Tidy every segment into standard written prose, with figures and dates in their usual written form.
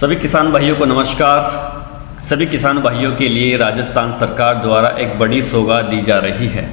सभी किसान भाइयों को नमस्कार। सभी किसान भाइयों के लिए राजस्थान सरकार द्वारा एक बड़ी सौगात दी जा रही है।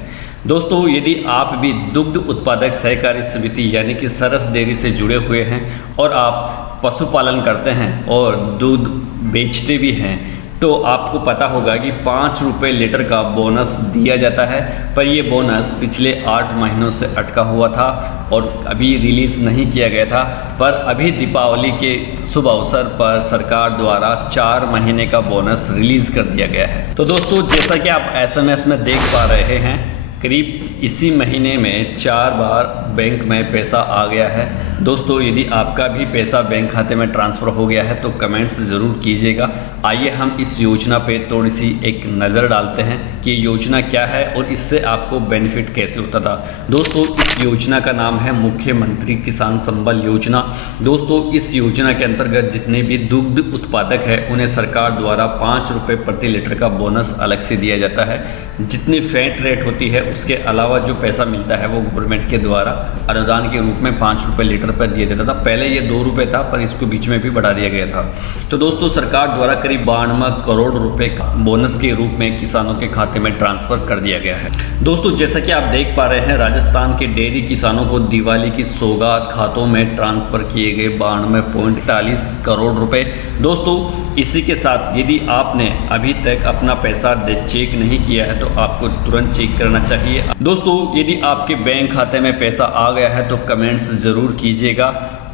दोस्तों, यदि आप भी दुग्ध उत्पादक सहकारी समिति यानी कि सरस डेयरी से जुड़े हुए हैं और आप पशुपालन करते हैं और दूध बेचते भी हैं, तो आपको पता होगा कि 5 रुपये लीटर का बोनस दिया जाता है। पर ये बोनस पिछले 8 महीनों से अटका हुआ था और अभी रिलीज़ नहीं किया गया था। पर अभी दीपावली के शुभ अवसर पर सरकार द्वारा 4 महीने का बोनस रिलीज़ कर दिया गया है। तो दोस्तों, जैसा कि आप SMS में देख पा रहे हैं, करीब इसी महीने में 4 बार बैंक में पैसा आ गया है। दोस्तों, यदि आपका भी पैसा बैंक खाते में ट्रांसफ़र हो गया है तो कमेंट्स ज़रूर कीजिएगा। आइए हम इस योजना पे थोड़ी सी एक नज़र डालते हैं कि योजना क्या है और इससे आपको बेनिफिट कैसे होता था। दोस्तों, इस योजना का नाम है मुख्यमंत्री किसान संबल योजना। दोस्तों, इस योजना के अंतर्गत जितने भी दुग्ध उत्पादक हैं उन्हें सरकार द्वारा 5 रुपये प्रति लीटर का बोनस अलग से दिया जाता है। जितनी फैट रेट होती है उसके अलावा जो पैसा मिलता है वो गवर्नमेंट के द्वारा अनुदान के रूप में 5 रुपये लीटर पर दिया जाता था। पहले ये 2 रुपये था, पर इसको बीच में भी बढ़ा दिया गया था। तो दोस्तों, सरकार द्वारा करीब 92 करोड़ रुपए का बोनस के रूप में किसानों के खाते में ट्रांसफ़र कर दिया गया है। दोस्तों, जैसा कि आप देख पा रहे हैं, राजस्थान के डेयरी किसानों को दिवाली की सौगात खातों में ट्रांसफ़र किए गए 92.41 करोड़ रुपए। दोस्तों, इसी के साथ यदि आपने अभी तक अपना पैसा चेक नहीं किया है तो आपको तुरंत चेक करना चाहिए। दोस्तों, यदि आपके बैंक खाते में पैसा आ गया है तो कमेंट्स ज़रूर कीजिएगा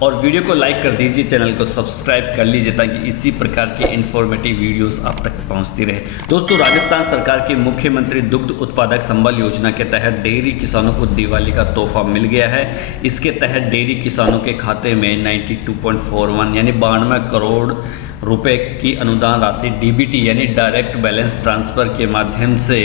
और वीडियो को लाइक कर दीजिए, चैनल को सब्सक्राइब कर लीजिए ताकि इसी प्रकार के इन्फॉर्मेटिव वीडियोस आप तक पहुंचती रहे। दोस्तों, राजस्थान सरकार के मुख्यमंत्री दुग्ध उत्पादक संबल योजना के तहत डेयरी किसानों को दिवाली का तोहफा मिल गया है। इसके तहत डेयरी किसानों के खाते में 92.41 यानी 92 करोड़ रुपए की अनुदान राशि DBT यानी डायरेक्ट बैलेंस ट्रांसफ़र के माध्यम से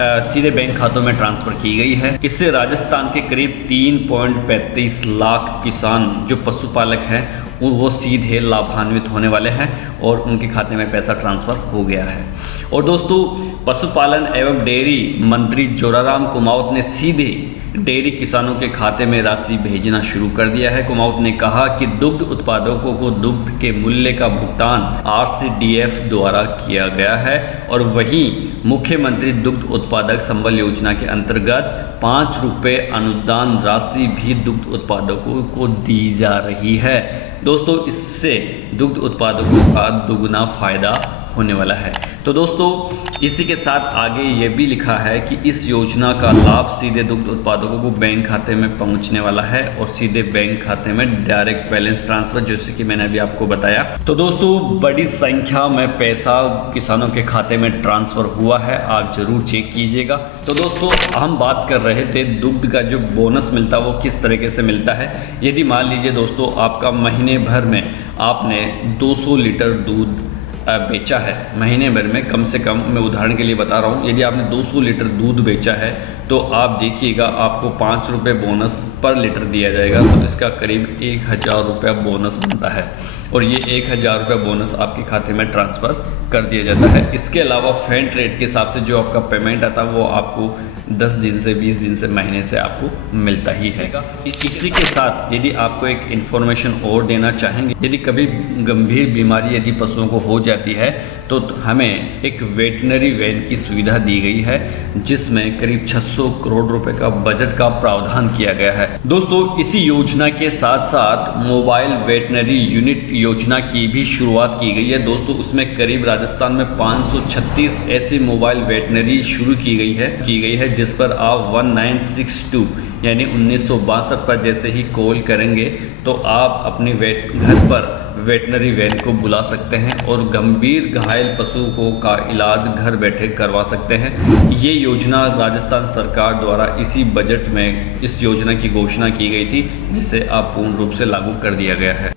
सीधे बैंक खातों में ट्रांसफ़र की गई है। इससे राजस्थान के करीब 3.35 लाख किसान जो पशुपालक हैं वो सीधे लाभान्वित होने वाले हैं और उनके खाते में पैसा ट्रांसफ़र हो गया है। और दोस्तों, पशुपालन एवं डेयरी मंत्री जोराराम कुमावत ने सीधे डेयरी किसानों के खाते में राशि भेजना शुरू कर दिया है। कुमावत ने कहा कि दुग्ध उत्पादकों को दुग्ध के मूल्य का भुगतान RCDF द्वारा किया गया है और वहीं मुख्यमंत्री दुग्ध उत्पादक संबल योजना के अंतर्गत 5 रुपये अनुदान राशि भी दुग्ध उत्पादकों को दी जा रही है। दोस्तों, इससे दुग्ध उत्पादकों का दुगना फायदा होने वाला है। तो दोस्तों, इसी के साथ आगे ये भी लिखा है कि इस योजना का लाभ सीधे दुग्ध उत्पादकों को बैंक खाते में पहुंचने वाला है और सीधे बैंक खाते में डायरेक्ट बैलेंस ट्रांसफर, जैसे कि मैंने अभी आपको बताया। तो दोस्तों, बड़ी संख्या में पैसा किसानों के खाते में ट्रांसफ़र हुआ है, आप ज़रूर चेक कीजिएगा। तो दोस्तों, हम बात कर रहे थे दुग्ध का जो बोनस मिलता है वो किस तरीके से मिलता है। यदि मान लीजिए दोस्तों, आपका महीने भर में आपने 200 लीटर दूध बेचा है, महीने भर में कम से कम, मैं उदाहरण के लिए बता रहा हूँ, यदि आपने 200 लीटर दूध बेचा है तो आप देखिएगा आपको 5 रुपये बोनस पर लीटर दिया जाएगा। तो इसका करीब 1000 रुपया बोनस बनता है और ये 1000 रुपया बोनस आपके खाते में ट्रांसफ़र कर दिया जाता है। इसके अलावा फैट रेट के हिसाब से जो आपका पेमेंट आता है वो आपको 10 दिन से 20 दिन से महीने से आपको मिलता ही है। इसी के साथ यदि आपको एक इन्फॉर्मेशन और देना चाहेंगे, यदि कभी गंभीर बीमारी यदि पशुओं को हो जाती है तो हमें एक वेटनरी वैन की सुविधा दी गई है जिसमें करीब 600 करोड़ रुपए का बजट का प्रावधान किया गया है। दोस्तों, इसी योजना के साथ साथ मोबाइल वेटनरी यूनिट योजना की भी शुरुआत की गई है। दोस्तों, उसमें करीब राजस्थान में 536 ऐसी मोबाइल वेटनरी शुरू की गई है जिस पर आप 1962 यानी 1962 पर जैसे ही कॉल करेंगे तो आप अपनी घर पर वेटनरी वैन को बुला सकते हैं और गंभीर घायल पशु का इलाज घर बैठे करवा सकते हैं। ये योजना राजस्थान सरकार द्वारा इसी बजट में इस योजना की घोषणा की गई थी जिसे अब पूर्ण रूप से लागू कर दिया गया है।